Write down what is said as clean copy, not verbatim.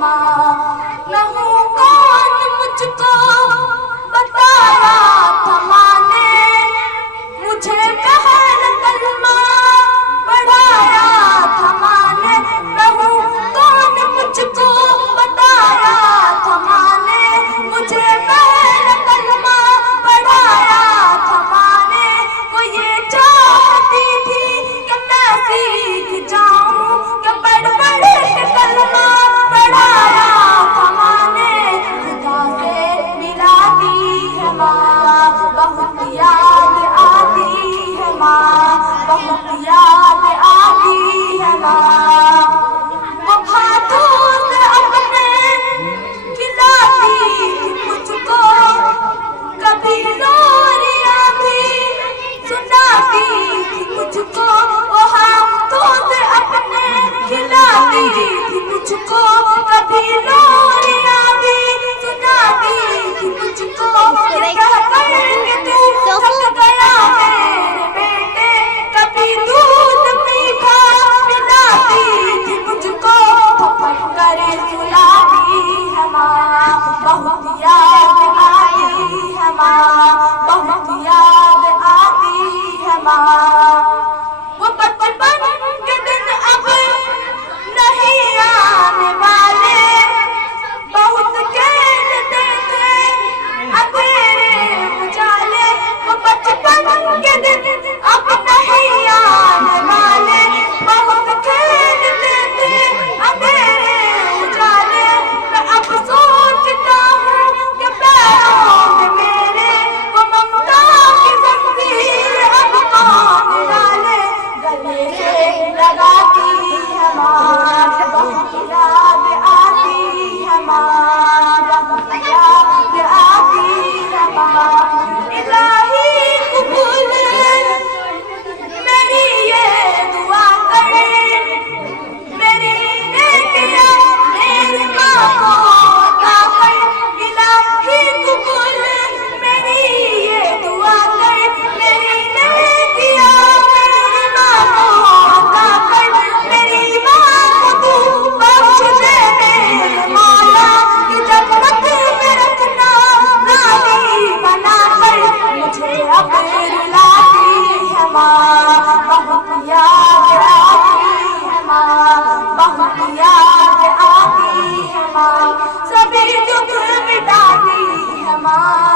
ماں، نہ ہوں کون مجھ کو بتایا تھا ماں نے، مجھے بہر کلمہ پڑھایا تھا ماں نے، نہ ہوں کون مجھ کو بتایا تھا ماں نے، مجھے بہر کلمہ پڑھایا تھا ماں نے، وہ یہ چاہتی تھی کہ میں سیکھ جاؤں، کہ پڑھ پڑھ کے کلمہ پڑھایا تھا ماں نے، خدا سے ملاتی ہے ماں، بہت یاد آتی ہے ماں، بہت یاد آتی ہے ماں، وہ ہاتھوں سے اپنے کھلاتی تھی مجھ کو، کبھی لوریاں بھی سناتی تھی مجھ کو، وہ ہاتھوں سے اپنے کھلاتی تھی مجھ کو، کبھی لوریاں بھی سناتی تھی مجھ کو، یہ کہہ کر کہ تو تھک گیا میرے بیٹے، کبھی دودھ میٹھا پلاتی تھی مجھ کو، تھپڑ کر سلاتی ہے ماں، بہت یاد آتی ہے ماں، بہت یاد آتی ہے ماں، وہ بچپن کے دن اب نہیں آنے والے، بہت کھیلتے تھے اندھیرے اجالے، وہ بچپن کے دن اب نہیں آنے والے، بہت کھیلتے تھے اندھیرے اجالے، میں اب سوچتا ہوں کہ پیروں میں میرے وہ ممتا کی زنجیر اب کون ڈالے، گلے سے لگاتی ہے ماں، بہت یاد آتی ہے ماں، بہت یاد آتی ہے ماں، الہی قبول میری یہ دعا کر، میری نیکیاں میری ماں کو عطا کر، الہی قبول میری یہ دعا کر، میری نیکیاں میری ماں کو عطا کر، میری ماں کو تو بخش دے میرے مولا، کہ جنت میں رکھنا رانی بنا کر، مجھے اب رلاتی ہے ماں، بہت یاد آتی ہے ماں، بہت یاد آتی ہے ماں، سبھی دکھ مٹاتی ہے ماں۔